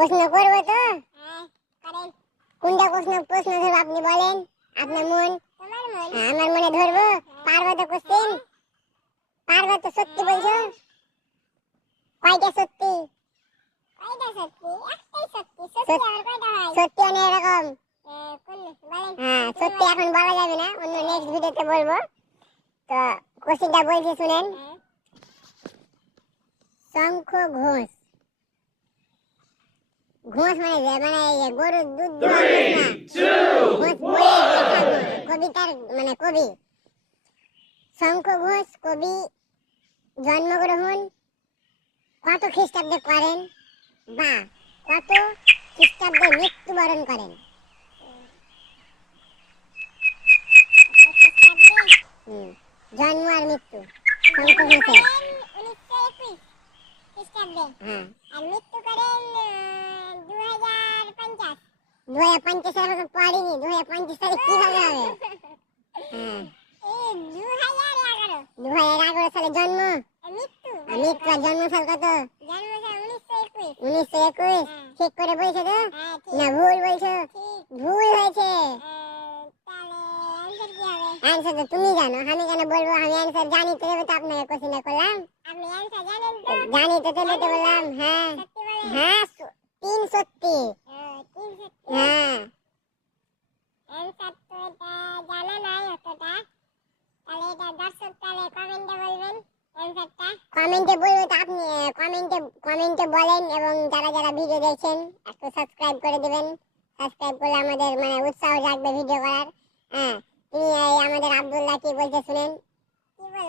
প্রশ্ন করব তো? হ্যাঁ করেন। কোনটা প্রশ্ন ধরবো আপনি বলেন। আপনার মন। তোমার মন। আমার মনে ধরবো। পারবো তো কোশ্চেন? পারবো তো? সত্যি বলছো? কয়টা সত্যি? কয়টা সত্যি? একটাই সত্যি। সত্যি আবার কয়টা হয়? সত্যি অনেক রকম। কোন বলেন? হ্যাঁ সত্যি এখন বলা যাবে না, অন্য নেক্সট ভিডিওতে বলবো। তো কোশ্চেনটা বলছি শুনেন। শঙ্খ ঘোষ। ঘোষ মানে গরুর দুধ দোয়া ঘোষ না। ঘোষ বইয়ে লেখা কবিতার মানে কবি। শঙ্খ ঘোষ কবি জন্মগ্রহণ কত খ্রিস্টাব্দে করেন বা কত খ্রিস্টাব্দে মৃত্যুবরণ করেন? জন্ম আর মৃত্যু শঙ্খ ঘোষের। 1921 খ্রিস্টাব্দে। হ্যাঁ। আর মৃত্যু করেন 2050। 2050 সালে তো পড়িনি, 2050 সালে কিভাবে হবে? হ্যাঁ। 2011। 2011 সালে জন্ম। মৃত্যু মৃত্যু আর জন্ম সাল কত? জন্ম সাল 1921। 1921 ঠিক করে বলছো তো? হ্যাঁ ঠিক। না ভুল বলছো? ঠিক। ভুল হয়েছে। তাহলে অ্যানসার কি হবে? অ্যানসার তো তুমি জানো, আমি কেন বলবো? আমি অ্যানসার জানি তো, তো আপনাকে কোশ্চেনটা করলাম। আপনি অ্যানসার জানেন তো? জানি তো, তো বললাম। হ্যাঁ সত্যি বলেন। হ্যাঁ 3 সত্যি। 3 সত্যি। হ্যাঁ। অ্যানসার তো এটা জানা নাই অতটা। তাহলে এটা দর্শক তাহলে কমেন্টে বলবেন অ্যানসারটা। কমেন্টে বলবো তো আপনি, কমেন্টে বলেন, এবং যারা যারা ভিডিও দেখছেন একটু সাবস্ক্রাইব করে দিবেন। সাবস্ক্রাইব করলে আমাদের মানে উৎসাহ জাগবে ভিডিও করার। হ্যাঁ। তুমি আমাদের আব্দুল্লাহ কি বলছে শুনেন। কি বলবো?